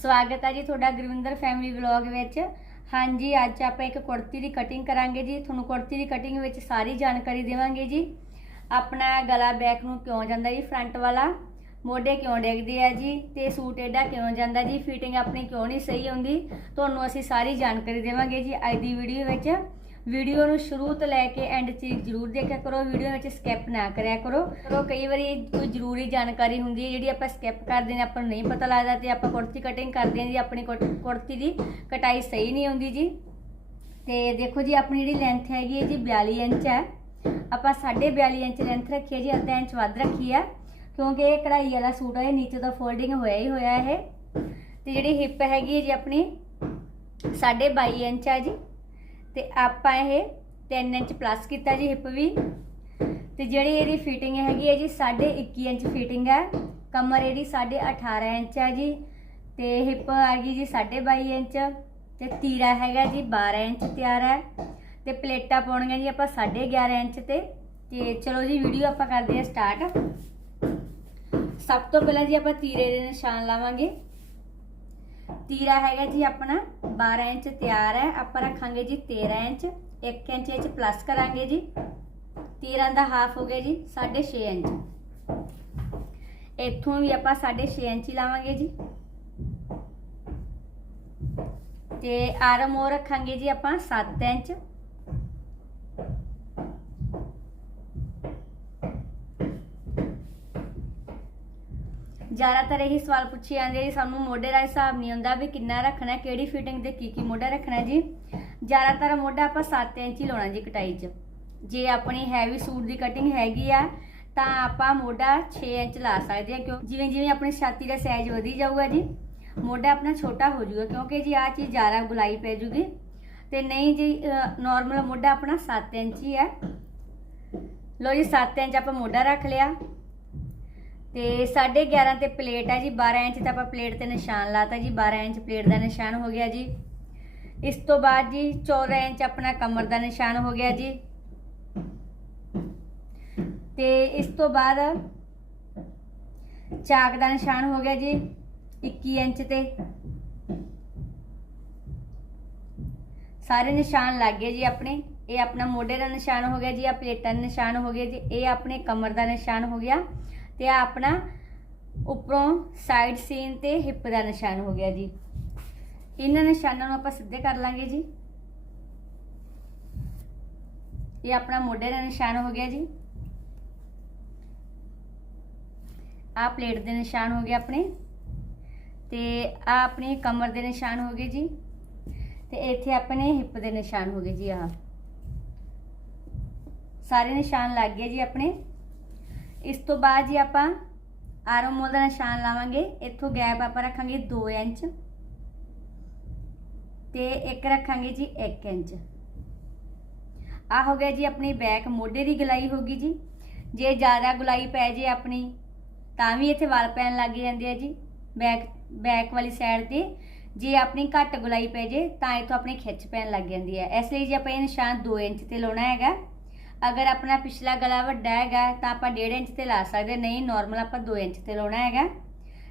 ਸਵਾਗਤ ਹੈ ਜੀ ਤੁਹਾਡਾ ਗੁਰਵਿੰਦਰ ਫੈਮਿਲੀ ਵਲੌਗ ਵਿੱਚ। ਹਾਂਜੀ, ਅੱਜ ਆਪਾਂ ਇੱਕ ਕੁੜਤੀ ਦੀ ਕਟਿੰਗ ਕਰਾਂਗੇ ਜੀ। ਤੁਹਾਨੂੰ ਕੁੜਤੀ ਦੀ ਕਟਿੰਗ ਵਿੱਚ ਸਾਰੀ ਜਾਣਕਾਰੀ ਦੇਵਾਂਗੇ ਜੀ। ਆਪਣਾ ਗਲਾ ਬੈਕ ਨੂੰ ਕਿਉਂ ਜਾਂਦਾ ਜੀ ਫਰੰਟ ਵਾਲਾ? ਮੋਢੇ ਕਿਉਂ ਡਿੱਗਦੇ ਆ ਜੀ? ਤੇ ਸੂਟ ਏਡਾ ਕਿਉਂ ਜਾਂਦਾ ਜੀ? ਫਿਟਿੰਗ ਆਪਣੀ ਕਿਉਂ ਨਹੀਂ ਸਹੀ ਹੁੰਦੀ? ਤੁਹਾਨੂੰ ਅਸੀਂ ਸਾਰੀ ਜਾਣਕਾਰੀ ਦੇਵਾਂਗੇ ਜੀ ਅੱਜ ਦੀ ਵੀਡੀਓ ਵਿੱਚ। ਵੀਡੀਓ ਨੂੰ ਸ਼ੁਰੂ ਤੋਂ ਲੈ ਕੇ ਐਂਡ ਤੱਕ ਜਰੂਰ ਦੇਖਿਆ ਕਰੋ। ਵੀਡੀਓ ਵਿੱਚ ਸਕਿਪ ਨਾ ਕਰਿਆ ਕਰੋ। ਕਰੋ, ਕਈ ਵਾਰੀ ਕੋਈ ਜ਼ਰੂਰੀ ਜਾਣਕਾਰੀ ਹੁੰਦੀ ਹੈ, ਜਿਹੜੀ ਆਪਾਂ ਸਕਿਪ ਕਰਦੇ ਨੇ, ਆਪਾਂ ਨੂੰ ਨਹੀਂ ਪਤਾ ਲੱਗਦਾ ਤੇ ਆਪਾਂ ਕੁੜਤੀ ਕਟਿੰਗ ਕਰਦੇ ਹਾਂ ਜੀ, ਆਪਣੀ ਕੁੜ- ਕੁੜਤੀ ਦੀ ਕਟਾਈ ਸਹੀ ਨਹੀਂ ਆਉਂਦੀ ਜੀ। ਤੇ ਦੇਖੋ ਜੀ, ਆਪਣੀ ਜਿਹੜੀ ਲੈਂਥ ਹੈਗੀ ਹੈ ਜੀ 42 ਇੰਚ ਹੈ। ਆਪਾਂ 42.5 ਇੰਚ ਲੈਂਥ ਰੱਖੀ ਹੈ ਜੀ, ਅੱਧਾ ਇੰਚ ਵੱਧ ਰੱਖੀ ਹੈ। ਕਿਉਂਕਿ ਇਹ ਕਢਾਈ ਵਾਲਾ ਸੂਟ ਹੈ, ਇਹ ਨੀਚੇ ਦਾ ਫੋਲਡਿੰਗ ਹੋਇਆ ਹੀ ਹੋਇਆ ਇਹ। ਤੇ ਜਿਹੜੀ ਹਿੱਪ ਹੈਗੀ ਹੈ ਜੀ, ਆਪਣੀ 22.5 ਇੰਚ ਹੈ ਜੀ। ਤੇ ਆਪਾਂ ਇਹ 3 ਇੰਚ ਪਲੱਸ ਕੀਤਾ ਜੀ ਹਿੱਪ ਵੀ। ਤੇ ਜਿਹੜੀ ਇਹਦੀ ਫਿਟਿੰਗ ਹੈਗੀ ਹੈ ਜੀ 21 ਇੰਚ ਫਿਟਿੰਗ ਹੈ। ਕਮਰ ਇਹਦੀ 18.5 ਇੰਚ ਹੈ ਜੀ। ਤੇ ਹਿੱਪ ਆ ਗਈ ਜੀ 22.5 ਇੰਚ। ਤੇ ਤੀਰਾ ਹੈਗਾ ਜੀ 12 ਇੰਚ ਤਿਆਰ ਹੈ। ਤੇ ਪਲੇਟਾਂ ਪਾਉਣੀਆਂ ਜੀ ਆਪਾਂ 11.5 ਇੰਚ ਤੇ। ਤੇ ਚਲੋ ਜੀ ਵੀਡੀਓ ਆਪਾਂ ਕਰਦੇ ਹਾਂ ਸਟਾਰਟ ਸਭ ਤੋਂ ਪਹਿਲਾਂ ਜੀ ਆਪਾਂ ਤੀਰੇ ਦੇ ਨਿਸ਼ਾਨ ਲਾਵਾਂਗੇ। ਤੀਰਾ ਹੈਗਾ ਜੀ ਆਪਣਾ 12 ਇੰਚ ਤਿਆਰ ਹੈ। ਆਪਾਂ ਰੱਖਾਂਗੇ ਜੀ 13 ਇੰਚ। 1 ਇੰਚ ਇਹ 'ਚ ਪਲੱਸ ਕਰਾਂਗੇ ਜੀ। ਤੀਰਾਂ ਦਾ ਹਾਫ ਹੋ ਗਿਆ ਜੀ 6.5 ਇੰਚ। ਇੱਥੋਂ ਵੀ ਆਪਾਂ 6.5 ਇੰਚ ਲਾਵਾਂਗੇ ਜੀ। ਤੇ ਆਰਮ ਉਹ ਰੱਖਾਂਗੇ ਜੀ ਆਪਾਂ 7 ਇੰਚ। ਜ਼ਿਆਦਾਤਰ ਇਹੀ ਸਵਾਲ ਪੁੱਛੇ ਜਾਂਦੇ ਜੀ, ਸਾਨੂੰ ਮੋਢੇ ਦਾ ਹਿਸਾਬ ਨਹੀਂ ਹੁੰਦਾ ਵੀ ਕਿੰਨਾ ਰੱਖਣਾ, ਕਿਹੜੀ ਫਿਟਿੰਗ 'ਤੇ ਕੀ ਕੀ ਮੋਢਾ ਰੱਖਣਾ ਜੀ। ਜ਼ਿਆਦਾਤਰ ਮੋਢਾ ਆਪਾਂ 7 ਇੰਚ ਹੀ ਲਾਉਣਾ ਜੀ ਕਟਾਈ 'ਚ। ਜੇ ਆਪਣੀ ਹੈਵੀ ਸੂਟ ਦੀ ਕਟਿੰਗ ਹੈਗੀ ਆ, ਤਾਂ ਆਪਾਂ ਮੋਢਾ 6 ਇੰਚ ਲਾ ਸਕਦੇ ਹਾਂ ਕਿਉਂ? ਜਿਵੇਂ ਜਿਵੇਂ ਆਪਣੀ ਛਾਤੀ ਦਾ ਸਾਈਜ਼ ਵਧੀ ਜਾਊਗਾ ਜੀ, ਮੋਢਾ ਆਪਣਾ ਛੋਟਾ ਹੋ ਜਾਊਗਾ, ਕਿਉਂਕਿ ਜੀ ਆ ਚੀਜ਼ ਜ਼ਿਆਦਾ ਗੁਲਾਈ ਪੈ ਜੂਗੀ। ਤੇ ਨਹੀਂ ਜੀ ਨਾਰਮਲ ਮੋਢਾ ਆਪਣਾ 7 ਇੰਚ ਹੀ ਹੈ। ਲੋ ਜੀ 7 ਇੰਚ ਆਪਾਂ ਮੋਢਾ ਰੱਖ ਲਿਆ। ਤੇ 11.5 ਤੇ ਪਲੇਟ ਹੈ ਜੀ 12 ਇੰਚ ਤਾਂ ਆਪਾਂ ਪਲੇਟ ਤੇ ਨਿਸ਼ਾਨ ਲਾਤਾ ਜੀ 12 ਇੰਚ ਪਲੇਟ ਦਾ ਨਿਸ਼ਾਨ ਹੋ ਗਿਆ ਜੀ। ਇਸ ਤੋਂ ਬਾਅਦ ਜੀ 14 ਇੰਚ ਆਪਣਾ ਕਮਰ ਦਾ ਨਿਸ਼ਾਨ ਹੋ ਗਿਆ ਜੀ। ਤੇ ਇਸ ਤੋਂ ਬਾਅਦ ਚਾਕ ਦਾ ਨਿਸ਼ਾਨ ਹੋ ਗਿਆ ਜੀ 21 ਇੰਚ ਤੇ। ਸਾਰੇ ਨਿਸ਼ਾਨ ਲੱਗ ਗਏ ਜੀ ਆਪਣੇ। ਇਹ ਆਪਣਾ ਮੋਢੇ ਦਾ ਨਿਸ਼ਾਨ ਹੋ ਗਿਆ ਜੀ ਆ ਪਲੇਟਾਂ ਦਾ ਨਿਸ਼ਾਨ ਹੋ ਗਿਆ ਜੀ, ਇਹ ਆਪਣੇ ਕਮਰ ਦਾ ਨਿਸ਼ਾਨ ਹੋ ਗਿਆ। ਤੇ ਆ ਆਪਣਾ ਉੱਪਰੋਂ ਸਾਈਡ ਸੀਨ ਤੇ ਹਿੱਪ ਦਾ ਨਿਸ਼ਾਨ ਹੋ ਗਿਆ ਜੀ। ਇਹਨਾਂ ਨਿਸ਼ਾਨਾਂ ਨੂੰ ਆਪਾਂ ਸਿੱਧੇ ਕਰ ਲਾਂਗੇ ਜੀ। ਇਹ ਆਪਣਾ ਮੋਢੇ ਦਾ ਨਿਸ਼ਾਨ ਹੋ ਗਿਆ ਜੀ। ਆ ਪਲੇਟ ਦੇ ਨਿਸ਼ਾਨ ਹੋ ਗਏ ਆਪਣੇ। ਤੇ ਆ ਆਪਣੀ ਕਮਰ ਦੇ ਨਿਸ਼ਾਨ ਹੋ ਗਏ ਜੀ। ਤੇ ਇੱਥੇ ਆਪਣੇ ਹਿੱਪ ਦੇ ਨਿਸ਼ਾਨ ਹੋ ਗਏ ਜੀ ਆ ਸਾਰੇ ਨਿਸ਼ਾਨ ਲੱਗ ਗਏ ਜੀ ਆਪਣੇ। ਇਸ ਤੋਂ ਬਾਅਦ ਜੀ ਆਪਾਂ ਆਰਮ ਮੋਲ ਦਾ ਨਿਸ਼ਾਨ ਲਾਵਾਂਗੇ। ਇੱਥੋਂ ਗੈਪ ਆਪਾਂ ਰੱਖਾਂਗੇ 2 ਇੰਚ ਤੇ ਇੱਕ ਰੱਖਾਂਗੇ ਜੀ 1 ਇੰਚ। ਆ ਹੋ ਗਿਆ ਜੀ ਆਪਣੀ ਬੈਕ ਮੋਢੇ ਦੀ ਗਲਾਈ ਹੋਗੀ ਜੀ। ਜੇ ਜ਼ਿਆਦਾ ਗੁਲਾਈ ਪੈ ਜੇ ਆਪਣੀ, ਤਾਂ ਵੀ ਇੱਥੇ ਵਾਲ ਪੈਣ ਲੱਗ ਜਾਂਦੇ ਆ ਜੀ ਬੈਕ ਬੈਕ ਵਾਲੀ ਸਾਈਡ ਤੇ। ਜੇ ਆਪਣੀ ਘੱਟ ਗੁਲਾਈ ਪੈ ਜੇ, ਤਾਂ ਇਥੋਂ ਆਪਣੀ ਖਿੱਚ ਪੈਣ ਲੱਗ ਜਾਂਦੀ ਹੈ ਇਸ ਲਈ ਜੇ ਆਪਾਂ ਇਹ ਨਿਸ਼ਾਨ 2 ਇੰਚ ਤੇ ਲਾਉਣਾ ਹੈਗਾ। ਅਗਰ ਆਪਣਾ ਪਿਛਲਾ ਗਲਾ ਵੱਡਾ ਹੈਗਾ, ਤਾਂ ਆਪਾਂ 1.5 ਇੰਚ ਤੇ ਲਾ ਸਕਦੇ ਨਹੀਂ ਨਾਰਮਲ ਆਪਾਂ 2 ਇੰਚ ਤੇ ਲਾਉਣਾ ਹੈਗਾ।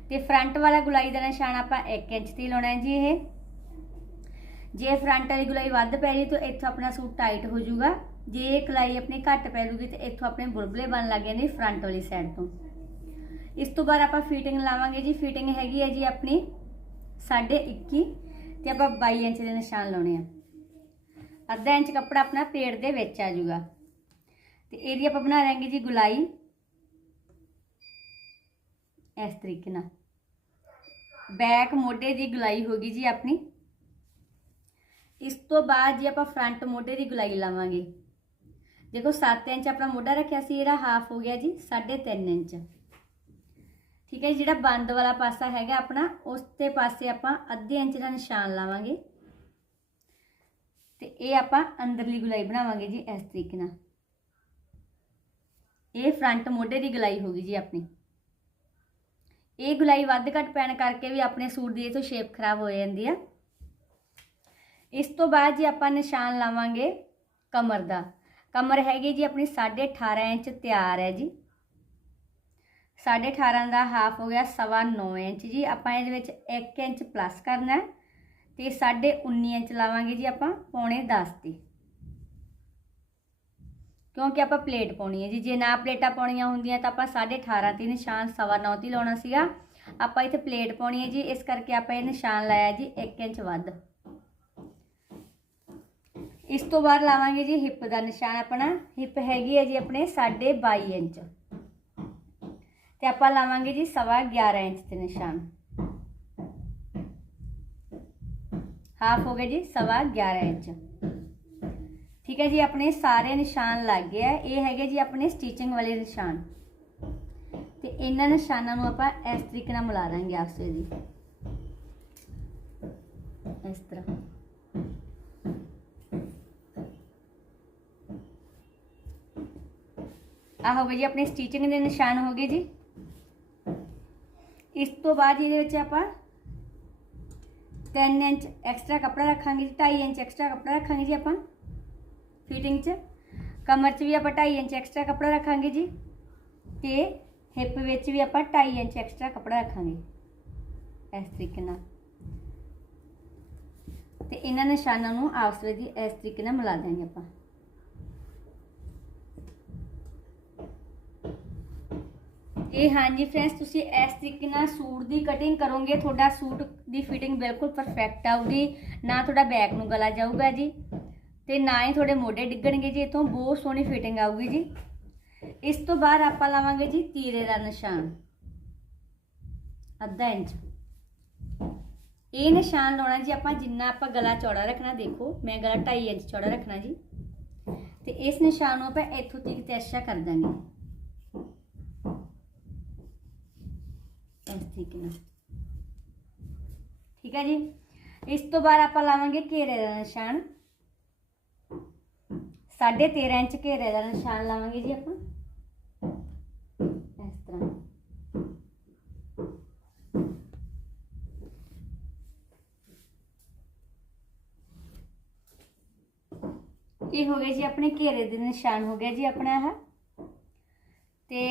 ਤੇ ਫਰੰਟ ਵਾਲਾ ਗੁਲਾਈ ਦਾ ਨਿਸ਼ਾਨ ਆਪਾਂ 1 ਇੰਚ ਤੇ ਲਾਉਣਾ ਹੈ ਜੀ ਇਹ। ਜੇ ਫਰੰਟ ਵਾਲੀ ਗੁਲਾਈ ਵੱਧ ਪੈ ਰਹੀ ਤਾਂ ਇੱਥੋਂ ਆਪਣਾ ਸੂਟ ਟਾਈਟ ਹੋ ਜਾਊਗਾ। ਜੇ ਇਹ ਗੁਲਾਈ ਆਪਣੀ ਘੱਟ ਪੈ ਜੂਗੀ ਤੇ ਇੱਥੋਂ ਆਪਣੇ ਬੁਲਬੁਲੇ ਬਣ ਲੱਗ ਜਾਂਦੇ ਫਰੰਟ ਵਾਲੀ ਸਾਈਡ ਤੋਂ। ਇਸ ਤੋਂ ਬਾਅਦ ਆਪਾਂ ਫਿਟਿੰਗ ਲਾਵਾਂਗੇ ਜੀ। ਫਿਟਿੰਗ ਹੈਗੀ ਹੈ ਜੀ ਆਪਣੀ 21.5 ਤੇ ਆਪਾਂ 22 ਇੰਚ ਦੇ ਨਿਸ਼ਾਨ ਲਾਉਣੇ ਆ। ਅੱਧਾ ਇੰਚ ਕੱਪੜਾ ਆਪਣਾ ਪੇੜ ਦੇ ਵਿੱਚ ਆ ਜਾਊਗਾ। ਤੇ ਇਹਦੀ ਆਪਾਂ ਬਣਾ ਲਾਂਗੇ ਜੀ ਗੁਲਾਈ। ਇਸ ਤਰੀਕੇ ਨਾਲ। ਬੈਕ ਮੋਢੇ ਦੀ ਗੁਲਾਈ ਹੋਗੀ ਜੀ ਆਪਣੀ। ਇਸ ਤੋਂ ਬਾਅਦ ਜੀ ਆਪਾਂ ਫਰੰਟ ਮੋਢੇ ਦੀ ਗੁਲਾਈ ਲਾਵਾਂਗੇ। ਦੇਖੋ 7 ਇੰਚ ਆਪਣਾ ਮੋਢਾ ਰੱਖਿਆ ਸੀ ਇਹਦਾ ਹਾਫ ਹੋ ਗਿਆ ਜੀ 3.5 ਇੰਚ। ਠੀਕ ਹੈ ਜੀ, ਜਿਹੜਾ ਬੰਦ ਵਾਲਾ ਪਾਸਾ ਹੈਗਾ ਆਪਣਾ ਉਸ ਤੇ ਪਾਸੇ ਆਪਾਂ ਅੱਧੇ ਇੰਚ ਦਾ ਨਿਸ਼ਾਨ ਲਾਵਾਂਗੇ। ਤੇ ਇਹ ਆਪਾਂ ਅੰਦਰਲੀ ਗੁਲਾਈ ਬਣਾਵਾਂਗੇ ਜੀ ਇਸ ਤਰੀਕੇ ਨਾਲ। ਇਹ ਫਰੰਟ ਮੋਢੇ ਦੀ ਗੁਲਾਈ ਹੋਗੀ ਜੀ ਆਪਣੀ। ਇਹ ਗੁਲਾਈ ਵੱਧ ਘੱਟ ਪੈਣ ਕਰਕੇ ਵੀ ਆਪਣੇ ਸੂਟ ਦੀ ਇਹ ਤੋਂ ਸ਼ੇਪ ਖਰਾਬ ਹੋ ਜਾਂਦੀ ਆ। ਇਸ ਤੋਂ ਬਾਅਦ ਜੀ ਆਪਾਂ ਨਿਸ਼ਾਨ ਲਾਵਾਂਗੇ ਕਮਰ ਦਾ। ਕਮਰ ਹੈਗੀ ਜੀ ਆਪਣੀ 18.5 ਇੰਚ ਤਿਆਰ ਹੈ ਜੀ। 18.5 ਦਾ ਹਾਫ ਹੋ ਗਿਆ ਸਵਾ 9 ਇੰਚ ਜੀ। ਆਪਾਂ ਇਹਦੇ ਵਿੱਚ 1 ਇੰਚ ਪਲੱਸ ਕਰਨਾ ਹੈ ਤੇ 19.5 ਇੰਚ ਲਾਵਾਂਗੇ ਜੀ ਆਪਾਂ ਪੌਣੇ 10 ਦੀ। ਕਿਉਂਕਿ ਆਪਾਂ ਪਲੇਟ ਪਾਉਣੀ ਹੈ ਜੀ। ਜੇ ਨਾ ਪਲੇਟਾਂ ਪਾਉਣੀਆਂ ਹੁੰਦੀਆਂ ਤਾਂ ਆਪਾਂ 18.5 ਤੇ ਨਿਸ਼ਾਨ, ਸਵਾ 9 ਤੇ ਲਾਉਣਾ ਸੀਗਾ। ਆਪਾਂ ਇੱਥੇ ਪਲੇਟ ਪਾਉਣੀ ਹੈ ਜੀ। ਇਸ ਕਰਕੇ ਆਪਾਂ ਇਹ ਨਿਸ਼ਾਨ ਲਾਇਆ ਜੀ 1 ਇੰਚ ਵੱਧ। ਇਸ ਤੋਂ ਬਾਅਦ ਲਾਵਾਂਗੇ ਜੀ ਹਿੱਪ ਦਾ ਨਿਸ਼ਾਨ ਆਪਣਾ। ਹਿੱਪ ਹੈਗੀ ਹੈ ਜੀ ਆਪਣੇ 22.5 ਇੰਚ। ਤੇ ਆਪਾਂ ਲਾਵਾਂਗੇ ਜੀ ਸਵਾ 11 ਇੰਚ ਤੇ ਨਿਸ਼ਾਨ। ਹਾਫ ਹੋ ਗਿਆ ਜੀ ਸਵਾ 11 ਇੰਚ। ਠੀਕ ਹੈ ਜੀ, ਆਪਣੇ ਸਾਰੇ ਨਿਸ਼ਾਨ ਲੱਗ ਗਏ ਆ। ਇਹ ਹੈਗੇ ਜੀ ਆਪਣੇ ਸਟਿਚਿੰਗ ਵਾਲੇ ਨਿਸ਼ਾਨ। ਤੇ ਇਹਨਾਂ ਨਿਸ਼ਾਨਾਂ ਨੂੰ ਆਪਾਂ ਇਸ ਤਰੀਕੇ ਨਾਲ ਮਿਲਾ ਦਾਂਗੇ ਆਪਸ ਵਿੱਚ। ਇਸ ਤਰ੍ਹਾਂ। ਆ ਹੋ ਗਏ ਜੀ, ਆਪਣੇ ਸਟਿਚਿੰਗ ਦੇ ਨਿਸ਼ਾਨ ਹੋ ਗਏ ਜੀ। ਇਸ ਤੋਂ ਬਾਅਦ ਇਹਦੇ ਵਿੱਚ ਆਪਾਂ 3 ਇੰਚ ਐਕਸਟਰਾ ਕੱਪੜਾ ਰੱਖਾਂਗੇ ਜੀ 2.5 ਇੰਚ ਐਕਸਟਰਾ ਕੱਪੜਾ ਰੱਖਾਂਗੇ ਜੀ ਆਪਾਂ। ਫਿਟਿੰਗ 'ਚ। ਕਮਰ 'ਚ ਵੀ ਆਪਾਂ 2.5 ਇੰਚ ਐਕਸਟਰਾ ਕੱਪੜਾ ਰੱਖਾਂਗੇ ਜੀ। ਤੇ ਹਿੱਪ ਵਿੱਚ ਵੀ ਆਪਾਂ 2.5 ਇੰਚ ਐਕਸਟਰਾ ਕੱਪੜਾ ਰੱਖਾਂਗੇ। ਇਸ ਤਰੀਕੇ ਨਾਲ। ਤੇ ਇਹਨਾਂ ਨਿਸ਼ਾਨਾਂ ਨੂੰ ਆਪਸ ਵਿੱਚ ਹੀ ਇਸ ਤਰੀਕੇ ਨਾਲ ਮਿਲਾ ਦਾਂਗੇ ਆਪਾਂ। ਇਹ ਹਾਂਜੀ ਫਰੈਂਡਸ ਤੁਸੀਂ ਇਸ ਤਰੀਕੇ ਨਾਲ ਸੂਟ ਦੀ ਕਟਿੰਗ ਕਰੋਗੇ, ਤੁਹਾਡਾ ਸੂਟ ਦੀ ਫਿਟਿੰਗ ਬਿਲਕੁਲ ਪਰਫੈਕਟ ਆਊਗੀ। ਨਾ ਤੁਹਾਡਾ ਬੈਕ ਨੂੰ ਗਲਾ ਜਾਊਗਾ ਜੀ। ਤੇ ਨਾ ਹੀ ਤੁਹਾਡੇ ਮੋਢੇ ਡਿੱਗਣਗੇ ਜੀ ਇਥੋਂ ਬਹੁਤ ਸੋਹਣੀ ਫਿਟਿੰਗ ਆਊਗੀ ਜੀ ਇਸ ਤੋਂ ਬਾਅਦ ਆਪਾਂ ਲਾਵਾਂਗੇ ਜੀ ਤੀਰੇ ਦਾ ਨਿਸ਼ਾਨ ਅੱਧਾ ਇੰਚ ਇਹ ਨਿਸ਼ਾਨ ਲਾਉਣਾ ਜੀ ਆਪਾਂ ਜਿੰਨਾ ਆਪਾਂ ਗਲਾ ਚੌੜਾ ਰੱਖਣਾ ਦੇਖੋ ਮੈਂ ਗਲਾ 2.5 ਇੰਚ ਚੌੜਾ ਰੱਖਣਾ ਜੀ ਤੇ ਇਸ ਨਿਸ਼ਾਨ ਨੂੰ ਆਪਾਂ ਇੱਥੋਂ ਤੱਕ ਤਿਆਸ਼ਾ ਕਰ ਦਾਂਗੇ ਇਸ ਤਰੀਕੇ ਨਾਲ ਠੀਕ ਹੈ ਜੀ ਇਸ ਤੋਂ ਬਾਅਦ ਆਪਾਂ ਲਾਵਾਂਗੇ ਘੇਰੇ ਦਾ ਨਿਸ਼ਾਨ 13.5 ਇੰਚ ਘੇਰੇ ਦਾ ਨਿਸ਼ਾਨ ਲਾਵਾਂਗੇ ਜੀ ਆਪਾਂ। ਇਸ ਤਰ੍ਹਾਂ। ਇਹ ਹੋ ਗਿਆ ਜੀ ਆਪਣੇ ਘੇਰੇ ਦੇ ਨਿਸ਼ਾਨ ਹੋ ਗਿਆ ਜੀ ਆਪਣਾ ਇਹ ਤੇ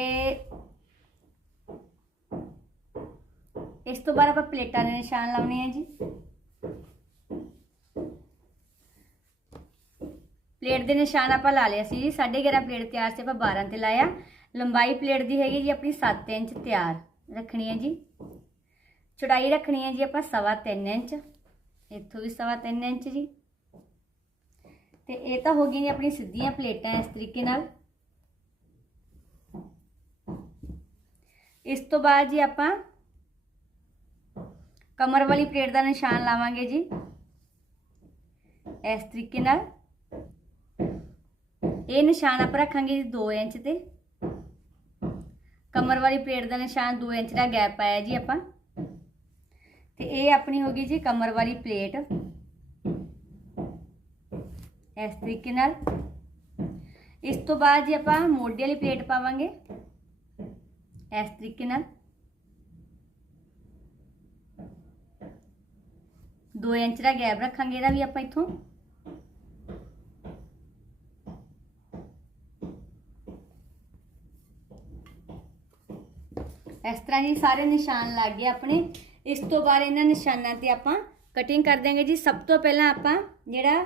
ਇਸ ਤੋਂ ਬਾਅਦ ਆਪਾਂ ਪਲੇਟਾਂ ਦੇ ਨਿਸ਼ਾਨ ਲਾਉਣੇ ਆ ਜੀ। ਪਲੇਟ ਦੇ ਨਿਸ਼ਾਨ ਆਪਾਂ ਲਾ ਲਿਆ ਸੀ ਜੀ 11.5 ਪਲੇਟ ਤਿਆਰ ਸੀ, ਆਪਾਂ 12 ਤੇ ਲਾਇਆ। ਲੰਬਾਈ ਪਲੇਟ ਦੀ ਹੈਗੀ ਜੀ ਆਪਣੀ 7 ਇੰਚ ਤਿਆਰ। ਰੱਖਣੀ ਹੈ ਜੀ। ਚੌੜਾਈ ਰੱਖਣੀ ਹੈ ਜੀ ਆਪਾਂ ਸਵਾ 3 ਇੰਚ। ਇੱਥੋਂ ਵੀ ਸਵਾ 3 ਇੰਚ ਜੀ। ਤੇ ਇਹ ਤਾਂ ਹੋ ਗਈਆਂ ਜੀ ਆਪਣੀ ਸਿੱਧੀਆਂ ਪਲੇਟਾਂ ਇਸ ਤਰੀਕੇ ਨਾਲ। ਇਸ ਤੋਂ ਬਾਅਦ ਜੀ ਆਪਾਂ ਕਮਰ ਵਾਲੀ ਪਲੇਟ ਦਾ ਨਿਸ਼ਾਨ ਲਾਵਾਂਗੇ ਜੀ। ਇਸ ਤਰੀਕੇ ਨਾਲ। ਇਹ ਨਿਸ਼ਾਨ ਆਪਾਂ ਰੱਖਾਂਗੇ ਜੀ 2 ਇੰਚ ਤੇ। ਕਮਰ ਵਾਲੀ ਪਲੇਟ ਦਾ ਨਿਸ਼ਾਨ 2 ਇੰਚ ਦਾ ਗੈਪ ਪਾਇਆ ਜੀ ਆਪਾਂ। ਤੇ ਇਹ ਆਪਣੀ ਹੋ ਗਈ ਜੀ ਕਮਰ ਵਾਲੀ ਪਲੇਟ। ਇਸ ਤਰੀਕੇ ਨਾਲ। ਇਸ ਤੋਂ ਬਾਅਦ ਜੀ ਆਪਾਂ ਮੋਢੇ ਵਾਲੀ ਪਲੇਟ ਪਾਵਾਂਗੇ। ਇਸ ਤਰੀਕੇ ਨਾਲ। 2 ਇੰਚ ਦਾ ਗੈਪ ਰੱਖਾਂਗੇ ਇਹਦਾ ਵੀ ਆਪਾਂ ਇੱਥੋਂ। ਤਰ੍ਹਾਂ ਹੀ ਸਾਰੇ ਨਿਸ਼ਾਨ ਲੱਗ ਗਏ ਆਪਣੇ। ਇਸ ਤੋਂ ਬਾਅਦ ਇਹਨਾਂ ਨਿਸ਼ਾਨਾਂ ਤੇ ਆਪਾਂ ਕਟਿੰਗ ਕਰ ਦਾਂਗੇ ਜੀ। ਸਭ ਤੋਂ ਪਹਿਲਾਂ ਆਪਾਂ ਜਿਹੜਾ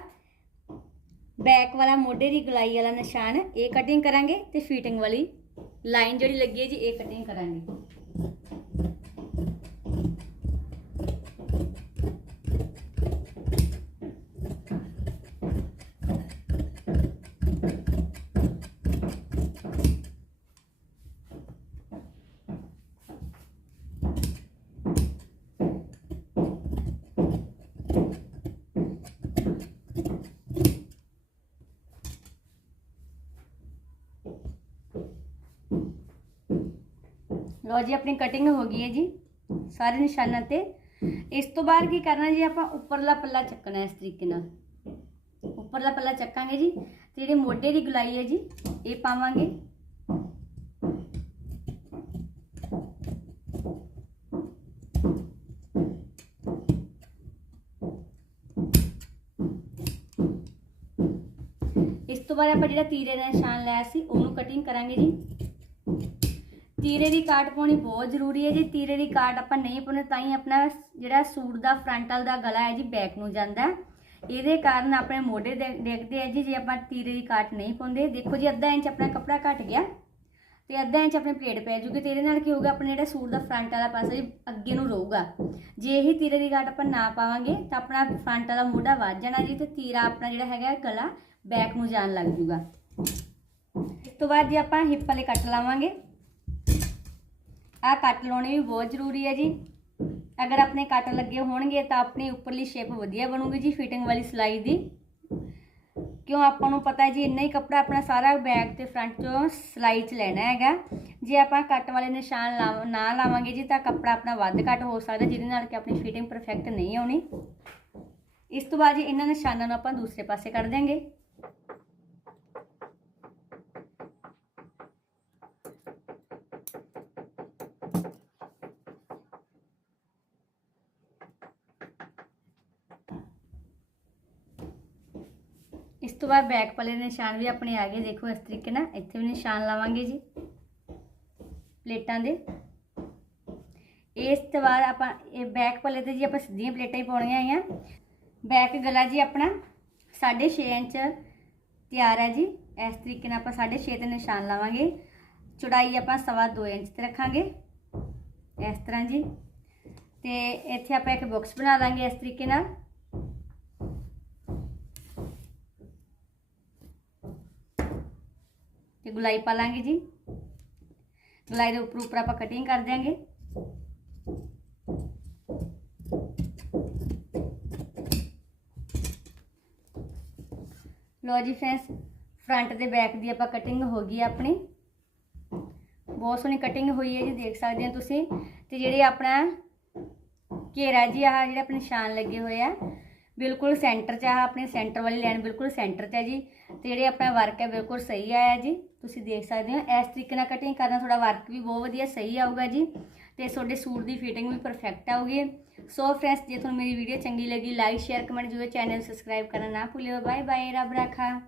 ਬੈਕ ਵਾਲਾ ਮੋਢੇ ਦੀ ਗਲਾਈ ਵਾਲਾ ਨਿਸ਼ਾਨ, ਇਹ ਕਟਿੰਗ ਕਰਾਂਗੇ ਤੇ ਫਿਟਿੰਗ ਵਾਲੀ ਲਾਈਨ ਜਿਹੜੀ ਲੱਗੀ ਹੈ ਜੀ, ਇਹ ਕਟਿੰਗ ਕਰਾਂਗੇ। ਲੋ ਜੀ, ਆਪਣੀ ਕਟਿੰਗ ਹੋ ਗਈ ਹੈ ਜੀ, ਸਾਰੇ ਨਿਸ਼ਾਨਾਂ ਤੇ। ਇਸ ਤੋਂ ਬਾਅਦ ਕੀ ਕਰਨਾ ਜੀ, ਆਪਾਂ ਉੱਪਰਲਾ ਪੱਲਾ ਚੱਕਣਾ ਇਸ ਤਰੀਕੇ ਨਾਲ। ਉੱਪਰਲਾ ਪੱਲਾ ਚੱਕਾਂਗੇ ਜੀ, ਤੇ ਜਿਹੜੇ ਮੋਢੇ ਦੀ ਗੁਲਾਈ ਹੈ ਜੀ, ਇਹ ਪਾਵਾਂਗੇ। ਇਸ ਤੋਂ ਬਾਅਦ ਆਪਾਂ ਜਿਹੜਾ ਤੀਰੇ ਦਾ ਨਿਸ਼ਾਨ ਲਾਇਆ ਸੀ, ਉਹਨੂੰ ਕਟਿੰਗ ਕਰਾਂਗੇ ਜੀ। ਤੀਰੇ ਦੀ ਕਾਟ ਪਾਉਣੀ ਬਹੁਤ ਜ਼ਰੂਰੀ ਹੈ ਜੀ। ਤੀਰੇ ਦੀ ਕਾਟ ਆਪਾਂ ਨਹੀਂ ਪਾਉਣੇ ਤਾਂ ਹੀ ਆਪਣਾ ਜਿਹੜਾ ਸੂਟ ਦਾ ਫਰੰਟਲ ਦਾ ਗਲਾ ਹੈ ਜੀ ਬੈਕ ਨੂੰ ਜਾਂਦਾ ਹੈ। ਇਹਦੇ ਕਾਰਨ ਆਪਣੇ ਮੋਢੇ ਦੇ- ਡਿੱਗਦੇ ਆ ਜੀ, ਜੇ ਆਪਾਂ ਤੀਰੇ ਦੀ ਕਾਟ ਨਹੀਂ ਪਾਉਂਦੇ। ਦੇਖੋ ਜੀ, ਅੱਧਾ ਇੰਚ ਆਪਣਾ ਕੱਪੜਾ ਘਟ ਗਿਆ ਤੇ ਅੱਧਾ ਇੰਚ ਆਪਣੇ ਪਲੇਟ ਪੈ ਜੂਗੀ ਤੇ ਇਹਦੇ ਨਾਲ ਕੀ ਹੋਊਗਾ, ਆਪਣੇ ਜਿਹੜਾ ਸੂਟ ਦਾ ਫਰੰਟ ਵਾਲਾ ਪਾਸਾ ਜੀ, ਅੱਗੇ ਨੂੰ ਰਹੂਗਾ। ਜੇ ਇਹੀ ਤੀਰੇ ਦੀ ਕਾਟ ਆਪਾਂ ਨਾ ਪਾਵਾਂਗੇ ਤਾਂ ਆਪਣਾ ਫਰੰਟ ਵਾਲਾ ਮੋਢਾ ਵੱਧ ਜਾਣਾ ਜੀ ਤੇ ਤੀਰਾ ਆਪਣਾ ਜਿਹੜਾ ਹੈਗਾ ਗਲਾ ਬੈਕ ਨੂੰ ਜਾਣ ਲੱਗ ਜੂਗਾ। ਇਸ ਤੋਂ ਬਾਅਦ ਜੇ ਆਪਾਂ ਹਿੱਪ ਵਾਲੇ ਕੱਟ ਲਾਵਾਂਗੇ। ਆਹ ਕੱਟ ਲਾਉਣੇ ਵੀ ਬਹੁਤ ਜ਼ਰੂਰੀ ਹੈ ਜੀ। ਅਗਰ ਆਪਣੇ ਕੱਟ ਲੱਗੇ ਹੋਣਗੇ ਤਾਂ ਆਪਣੀ ਉੱਪਰਲੀ ਸ਼ੇਪ ਵਧੀਆ ਬਣੂਗੀ ਜੀ ਫਿਟਿੰਗ ਵਾਲੀ ਸਿਲਾਈ ਦੀ। ਕਿਉਂ ਆਪਾਂ ਨੂੰ ਪਤਾ ਹੈ ਜੀ, ਇੰਨਾ ਹੀ ਕੱਪੜਾ ਆਪਣਾ ਸਾਰਾ ਬੈਕ ਤੇ ਫਰੰਟ ਤੋਂ ਸਿਲਾਈ 'ਚ ਲੈਣਾ ਹੈਗਾ। ਜੇ ਆਪਾਂ ਕੱਟ ਵਾਲੇ ਨਿਸ਼ਾਨ ਲਾ- ਨਾ ਲਾਵਾਂਗੇ ਜੀ, ਤਾਂ ਕੱਪੜਾ ਆਪਣਾ ਵੱਧ ਘੱਟ ਹੋ ਸਕਦਾ, ਜਿਹਦੇ ਨਾਲ ਕਿ ਆਪਣੀ ਫਿਟਿੰਗ ਪਰਫੈਕਟ ਨਹੀਂ ਆਉਣੀ। ਇਸ ਤੋਂ ਬਾਅਦ ਜੀ ਇਹਨਾਂ ਨਿਸ਼ਾਨਾਂ ਨੂੰ ਆਪਾਂ ਦੂਸਰੇ ਪਾਸੇ ਕੱਢ ਦਿਆਂਗੇ। ਬਾਅਦ ਬੈਕ ਪਲੇ ਦੇ ਨਿਸ਼ਾਨ ਵੀ ਆਪਣੇ ਆ ਗਏ, ਦੇਖੋ ਇਸ ਤਰੀਕੇ ਨਾਲ, ਇੱਥੇ ਵੀ ਨਿਸ਼ਾਨ ਲਾਵਾਂਗੇ ਜੀ। ਪਲੇਟਾਂ ਦੇ। ਇਸ ਤੋਂ ਬਾਅਦ ਆਪਾਂ, ਇਹ ਬੈਕ ਪਲੇ ਤੇ ਜੀ ਆਪਾਂ ਸਿੱਧੀਆਂ ਪਲੇਟਾਂ ਹੀ ਪਾਉਣੀਆਂ ਆਈਆਂ। ਬੈਕ ਗਲਾ ਜੀ ਆਪਣਾ 6.5 ਇੰਚ ਤਿਆਰ ਹੈ ਜੀ। ਇਸ ਤਰੀਕੇ ਨਾਲ ਆਪਾਂ 6.5 ਤੇ ਨਿਸ਼ਾਨ ਲਾਵਾਂਗੇ। ਚੌੜਾਈ ਆਪਾਂ ਸਵਾ 2 ਇੰਚ ਤੇ ਰੱਖਾਂਗੇ। ਇਸ ਤਰ੍ਹਾਂ ਜੀ। ਤੇ ਇੱਥੇ ਆਪਾਂ ਇੱਕ ਬਾਕਸ ਬਣਾ ਦਾਂਗੇ ਇਸ ਤਰੀਕੇ ਨਾਲ। ਤੇ ਗੁਲਾਈ ਪਾ ਲਾਂਗੇ ਜੀ। ਗੁਲਾਈ ਦੇ ਉੱਪਰ ਉੱਪਰ ਆਪਾਂ ਕਟਿੰਗ ਕਰ ਦਿਆਂਗੇ। ਲੋ ਜੀ ਫਰੈਂਡਸ ਫਰੰਟ ਤੇ ਬੈਕ ਦੀ ਆਪਾਂ ਕਟਿੰਗ ਹੋ ਗਈ ਆਪਣੀ। ਬਹੁਤ ਸੋਹਣੀ ਕਟਿੰਗ ਹੋਈ ਹੈ ਜੀ, ਦੇਖ ਸਕਦੇ ਹੋ ਤੁਸੀਂ। ਤੇ ਜਿਹੜੇ ਆਪਣਾ ਘੇਰਾ ਜੀ, ਆਹ ਜਿਹੜੇ ਆਪਣੇ ਨਿਸ਼ਾਨ ਲੱਗੇ ਹੋਏ ਆ, ਬਿਲਕੁਲ ਸੈਂਟਰ 'ਚ ਆ, ਆਪਣੇ ਸੈਂਟਰ ਵਾਲੀ ਲਾਈਨ ਬਿਲਕੁਲ ਸੈਂਟਰ 'ਚ ਹੈ ਜੀ। ਤੇ ਜਿਹੜੇ ਆਪਣਾ ਵਰਕ ਹੈ ਬਿਲਕੁਲ ਸਹੀ ਆਇਆ ਜੀ। ਤੁਸੀਂ ਦੇਖ ਸਕਦੇ ਹੋ, ਇਸ ਤਰੀਕੇ ਨਾਲ ਕਟਿੰਗ ਕਰਨਾ ਤੁਹਾਡਾ ਵਰਕ ਵੀ ਬਹੁਤ ਵਧੀਆ, ਸਹੀ ਆਊਗਾ ਜੀ। ਤੇ ਤੁਹਾਡੇ ਸੂਟ ਦੀ ਫਿਟਿੰਗ ਵੀ ਪਰਫੈਕਟ ਆਊਗੀ। ਸੋ ਫਰੈਂਡਸ ਜੇ ਤੁਹਾਨੂੰ ਮੇਰੀ ਵੀਡੀਓ ਚੰਗੀ ਲੱਗੀ ਲਾਈਕ ਸ਼ੇਅਰ ਕਮੈਂਟ ਜਰੂਰ ਚੈਨਲ ਸਬਸਕ੍ਰਾਈਬ ਕਰਨਾ ਨਾ ਭੁੱਲਿਓ। ਬਾਏ ਬਾਏ ਰੱਬ ਰਾਖਾ।